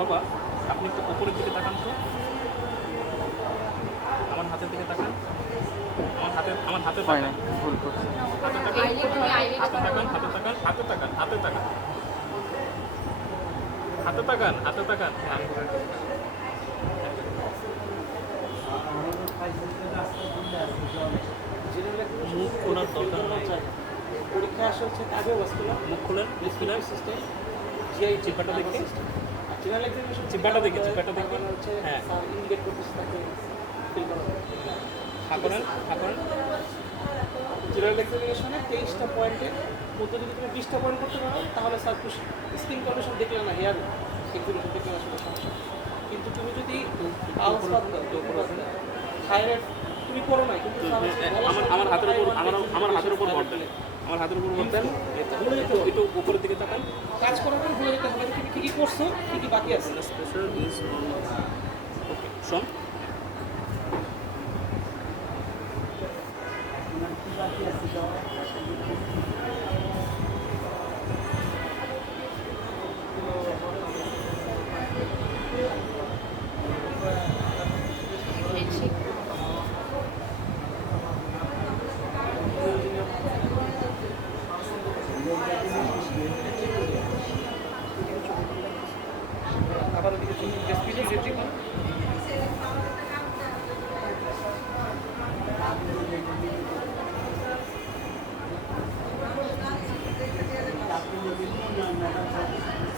বাবা আপনি একটু উপরের দিকে তাকান তো, আমার হাতের দিকে তাকান, আমার হাতে হয় তাকান, না, ভুল করছি। হাতে তাকান, হাতে তাকান, হাতে তাকান, হাতে তাকান, হাতে তাকান, হাতে তাকান, হাতে তাকান। মুখ খোলার দরকার নাই। পরীক্ষা আসা হচ্ছে কার্ডিওভাস্কুলার, মুখ খোলেন, মুখ খোলেন, সিস্টেম, জিআই চিপাটা দেখে, জেনারেল এক্সামিনেশন চিপাটা দেখে, চিপাটা দেখে। হচ্ছে হ্যাঁ, স্যার ইন্ডিকেট করতেছে তাকে ফিল করা। হা করেন, হা করেন। জেনারেল এক্সামিনেশনে 23টা পয়েন্টের মধ্যে যদি তুমি 20টা পয়েন্ট করতে পারো তাহলে স্যার স্ক্রিন কন্ডিশন দেখলে না, হেয়ার এক্সামিনেশন দেখলে না সেটা সমস্যা। কিন্তু তুমি যদি পালস বাদ দাও, থাইরয়েড তুমি করো নাই, কিন্তু আমার হাতের উপর, আমার হাতের উপর ভর দেন, আমার হাতের উপর ভর দেন। একটু উপরের দিকে তাকান। কাজ করার পর ভুলে যেতে হবে যে তুমি কী কী করছো, কী কী বাকি আছে। প্রেশার ইজ ওকে, শোন। আবার ওদিকে তুমি রেসপিরেটরি দেখো।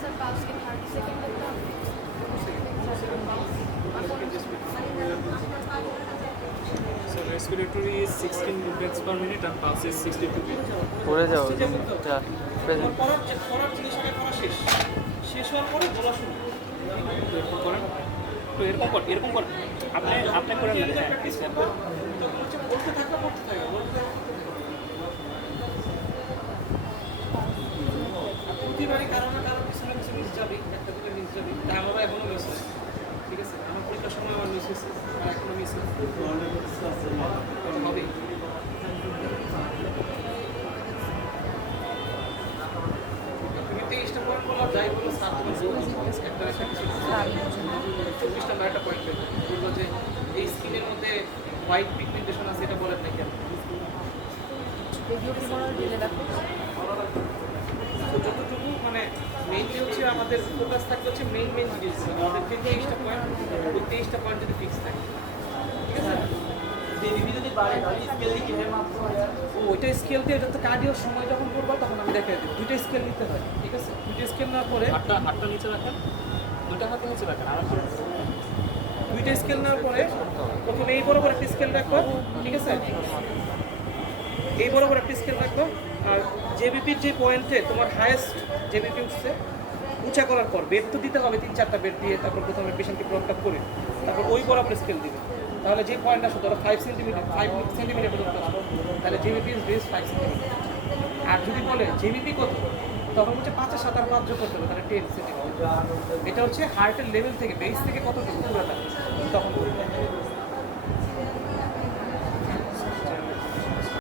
सर पास के 30 सेकंड लगता है। So respiratory is 16 breaths per minute and pulse is 62 beats. পড়ে যাও বুঝতে যাবো তো? যা, তোমার পড়ার জিনিসটা করা শেষ হওয়ার পরে বলা শুরু। এরকম করেন, তো এরকম কর, এরকম কর। আপনি করেন না। হ্যাঁ, প্র্যাকটিস করবো, তখন হচ্ছে বলতে থাকবে, পড়তে থাকবে, বলতে থাকবে। প্রতিবারই কারো না কারো পিছনে কিছু মিস যাবে, একটা দুটো মিস যাবে। তাই আমারও এখনো মিস হয়, ঠিক আছে? আমার পরীক্ষার সময় আমার মিস হয়েছে, আমার এখনো মিস হয়েছে, হবেই। তুমি 23টা পয়েন্ট বলো, যাই বলো, স্যার তুমি একটা একটা কিছু 24টা 9টা পয়েন্ট পেলো, বললো যে এই স্কিনের মধ্যে হোয়াইট পিগমেন্টেশন আছে, এটা বলেন নাকি আপনি? वीडियो की मॉडल डिले रखो। তো যতটুকু মানে মেইনলি হচ্ছে আমাদের ফোকাস থাকবে হচ্ছে মেইন জিনিস, আমাদের যে 23টা পয়েন্ট, ওই 23টা পয়েন্ট যদি ফিক্স থাকে, ঠিক আছে? যদি বাড়ে তাহলে স্কেল দিয়ে কিভাবে মাপতে হয়? ও ওইটা স্কেল দিয়ে, এটা তো কার্ডিওর সময় যখন করবো তখন আমি দেখাই দিই। দুইটা স্কেল নিতে হয়, ঠিক আছে? দুইটা স্কেল নেওয়ার পরে হাতটা নিচে রাখেন, দুইটা হাতে নিচে রাখেন, আরাম করে। দুইটা স্কেল নেওয়ার পরে প্রথমে এই বরাবর একটা স্কেল রাখবো, ঠিক আছে? এই বরাবর একটা স্কেল রাখবো, আর জেবিপির যে পয়েন্টে তোমার হায়েস্ট জেবিপি উঠছে, উঁচা করার পর বেড তো দিতে হবে, 3-4টা বেড দিয়ে তারপর প্রথমে পেশেন্টকে ব্লকটা করে তারপর ওই বরাবর স্কেল দিবে। তাহলে যে পয়েন্ট আসো ধরো 5 সেন্টিমিটার, 5 সেন্টিমিটার পর্যন্ত আসো, তাহলে জেবিপি ইজ বেস 5 সেন্টিমিটার। আর যদি বলে জেবিপি কত, তখন হচ্ছে 5-এর সাথে আর 5 যোগ করতে হবে, তাহলে 10 সেন্টিমিটার। এটা হচ্ছে হার্টের লেভেল থেকে, বেস থেকে কতটুকু পুরোটা তখন বলবে।